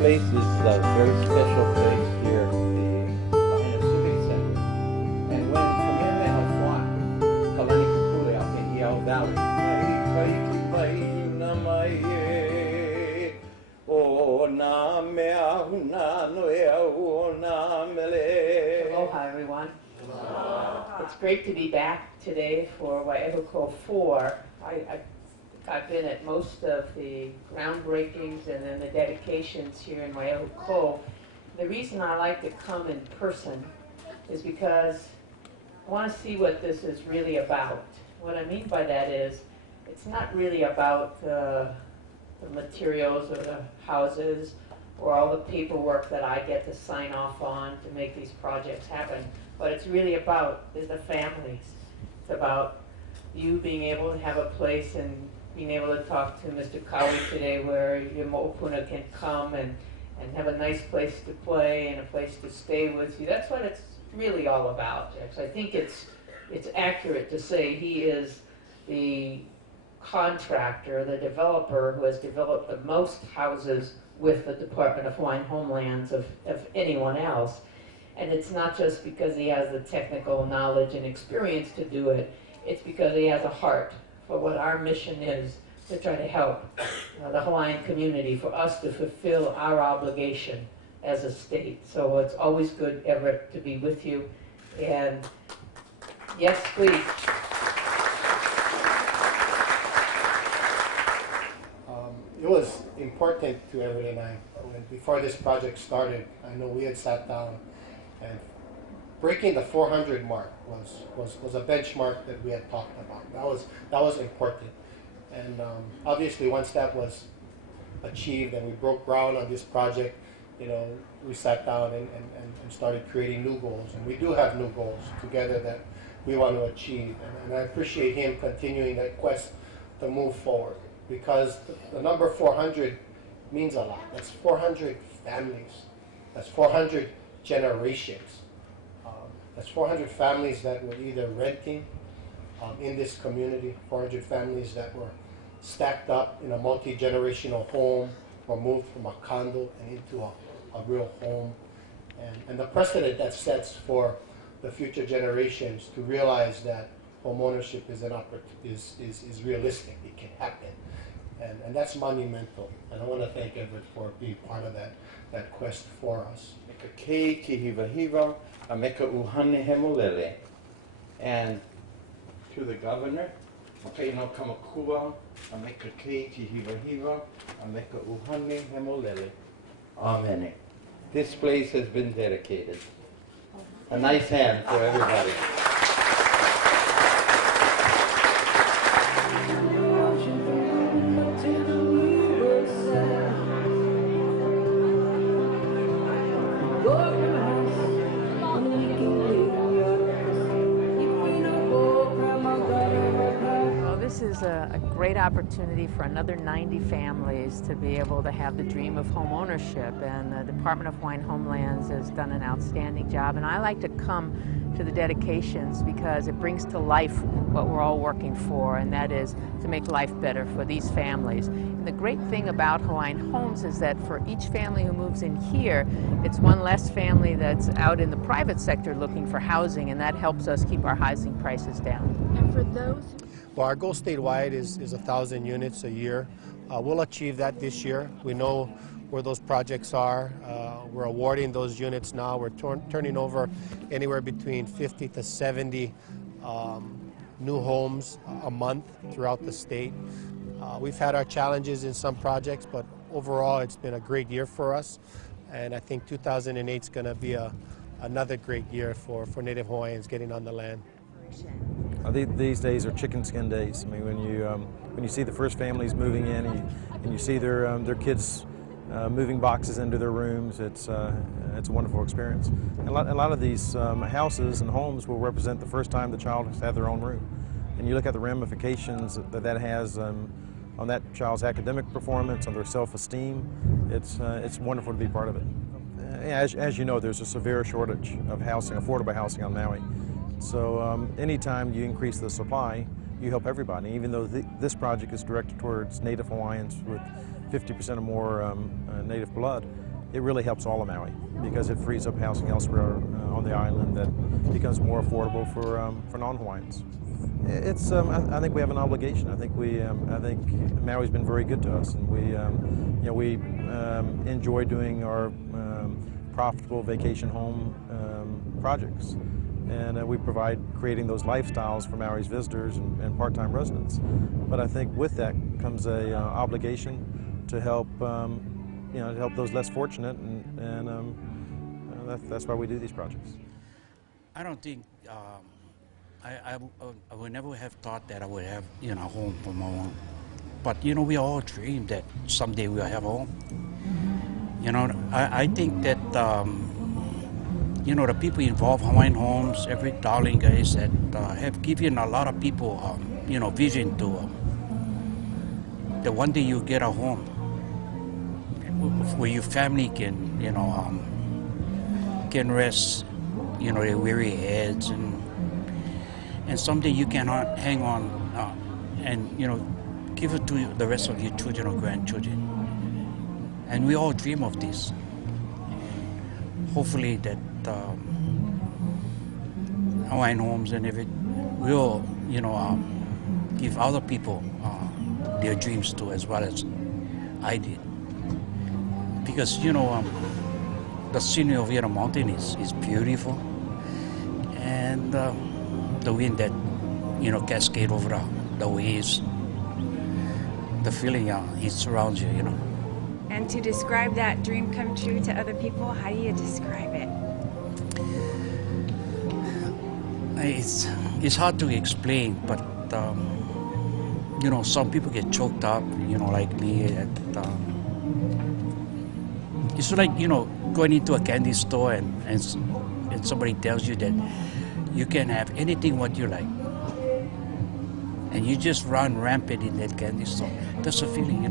place is a very special place here, the Lahaina Civic Center. And when Kamehameha fought Kalani Kukule up in Iao Valley, Aloha, everyone. It's great to be back today for Waiehu Kou 4. I've been at most of the groundbreakings and then the dedications here in Waiehu Kou. The reason I like to come in person is because I want to see what this is really about. What I mean by that is, it's not really about the materials or the houses or all the paperwork that I get to sign off on to make these projects happen. What it's really about is the families. It's about you being able to have a place and being able to talk to Mr. Kaui today where your mo'opuna can come and have a nice place to play and a place to stay with you. That's what it's really all about. Actually, I think it's accurate to say he is the contractor, the developer who has developed the most houses with the Department of Hawaiian Homelands of anyone else. And it's not just because he has the technical knowledge and experience to do it, it's because he has a heart for what our mission is to try to help the Hawaiian community, for us to fulfill our obligation as a state. So it's always good, Everett, to be with you. And yes, please. It was important to Everett and I, before this project started, I know we had sat down and breaking the 400 mark was a benchmark that we had talked about. That was important. And obviously once that was achieved and we broke ground on this project, you know, we sat down and started creating new goals. And we do have new goals together that we want to achieve. And I appreciate him continuing that quest to move forward, because the number 400 means a lot. That's 400 families. That's 400 generations. That's 400 families that were either renting in this community, 400 families that were stacked up in a multi-generational home or moved from a condo and into a real home. And the precedent that sets for the future generations to realize that home ownership is realistic, it can happen. And that's monumental. And I want to thank Everett for being part of that quest for us. Meka kei ki hiva hiva, a meka uhane hemolele. And to the governor, maka ino kamakua, a meka kei ki hiva hiva, a meka uhane hemolele. Amen. This place has been dedicated. A nice hand for everybody. This is a great opportunity for another 90 families to be able to have the dream of home ownership, and the Department of Hawaiian Homelands has done an outstanding job. And I like to come to the dedications because it brings to life what we're all working for, and that is to make life better for these families. And the great thing about Hawaiian Homes is that for each family who moves in here, it's one less family that's out in the private sector looking for housing, and that helps us keep our housing prices down. And for those Well, our goal statewide is 1,000 units a year. We'll achieve that this year. We know where those projects are. We're awarding those units now. We're turning over anywhere between 50 to 70 new homes a month throughout the state. We've had our challenges in some projects, but overall it's been a great year for us. And I think 2008 is going to be another great year for Native Hawaiians getting on the land. These days are chicken skin days. I mean, when you see the first families moving in and you see their kids moving boxes into their rooms, it's a wonderful experience. And a lot of these houses and homes will represent the first time the child has had their own room. And you look at the ramifications that has on that child's academic performance, on their self-esteem. It's wonderful to be part of it. As you know, there's a severe shortage of housing, affordable housing on Maui. So anytime you increase the supply, you help everybody. Even though this project is directed towards Native Hawaiians with 50% or more Native blood, it really helps all of Maui because it frees up housing elsewhere on the island that becomes more affordable for non-Hawaiians. It's I think we have an obligation. I think Maui's been very good to us, and we enjoy doing our profitable vacation home projects, and we provide creating those lifestyles for Maui's visitors and part-time residents. But I think with that comes a obligation to help to help those less fortunate, and that's why we do these projects. I don't think I would never have thought that I would have a home for my own. But we all dream that someday we'll have a home. I think that the people involved, Hawaiian Homes, every Dowling guys that have given a lot of people vision to that one day you get a home where your family can rest their weary heads, and someday you can hang on and give it to the rest of your children or grandchildren. And we all dream of this. Hopefully that Hawaiian Homes and everything will give other people their dreams too, as well as I did. Because the scenery of the mountain is beautiful, and the wind that cascade over the waves, the feeling it surrounds you. And to describe that dream come true to other people, how do you describe it? It's hard to explain, but some people get choked up, like me. It's like going into a candy store and somebody tells you that you can have anything what you like, and you just run rampant in that candy store. That's a feeling,